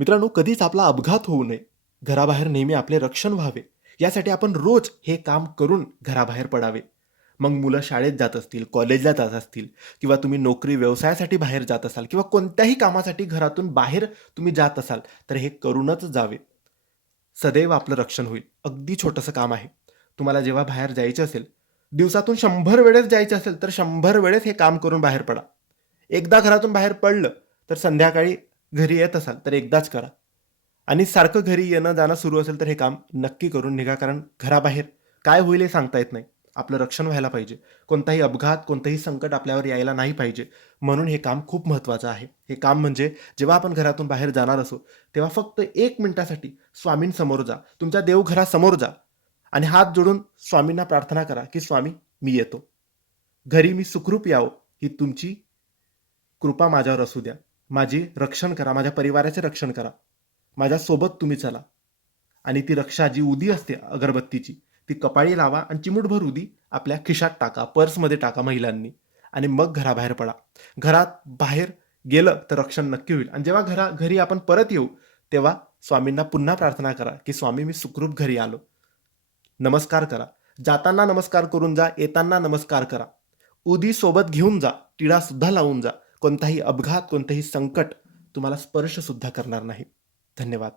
मित्रांनो, कधीच आपला अपघात होऊ नये, घराबाहेर नेहमी आपले रक्षण व्हावे, यासाठी आपण रोज हे काम करून घराबाहेर पडावे. मग मुलं शाळेत जात असतील, कॉलेजला जात असतील किंवा तुम्ही नोकरी व्यवसायासाठी बाहेर जात असाल किंवा कोणत्याही कामासाठी घरातून बाहेर तुम्ही जात असाल, तर हे करूनच जावे. सदैव आपलं रक्षण होईल. अगदी छोटंसं काम आहे. तुम्हाला जेव्हा बाहेर जायचं असेल, दिवसातून 100 वेळेस जायचं असेल, तर 100 वेळेस हे काम करून बाहेर पडा. एकदा घरातून बाहेर पडलं, तर संध्याकाळी घरी येत असाल, तर एकदाच करा. आणि सारखं घरी येणं-जाणं सुरू असेल, तर हे काम नक्की करून निघा. कारण घराबाहेर काय होईल हे सांगता येत नाही. आपलं रक्षण व्हायला पाहिजे. कोणताही अपघात, कोणतंही संकट आपल्यावर यायला नाही पाहिजे. म्हणून हे काम खूप महत्त्वाचं आहे. हे काम म्हणजे जेव्हा आपण घरातून बाहेर जाणार असू, तेव्हा फक्त 1 मिनिटासाठी स्वामींसमोर जा. तुमच्या देवघरासमोर जा आणि हात जोडून स्वामींना प्रार्थना करा, की "स्वामी, मी येतो. घरी मी सुखरूप यावं, ही तुमची कृपा माझ्यावर असू द्या. माझी रक्षण करा, माझ्या परिवाराचे रक्षण करा. माझ्यासोबत तुम्ही चला." आणि ती रक्षा जी उदी असते अगरबत्तीची, ती कपाळी लावा आणि चिमूटभर उदी आपल्या खिशात टाका, पर्समध्ये टाका महिलांनी आणि मग घराबाहेर पडा. घरात बाहेर गेलं तर रक्षण नक्की होईल आणि जेव्हा घरी आपण परत येऊ, तेव्हा स्वामींना पुन्हा प्रार्थना करा, की "स्वामी, मी सुखरूप घरी आलो." नमस्कार करा. जाताना नमस्कार करून जा, येताना नमस्कार करा. उदी सोबत घेऊन जा, टिळासुद्धा लावून जा. कोणताही अपघात, कोणतेही संकट तुम्हाला स्पर्शसुद्धा करणार नाही. धन्यवाद.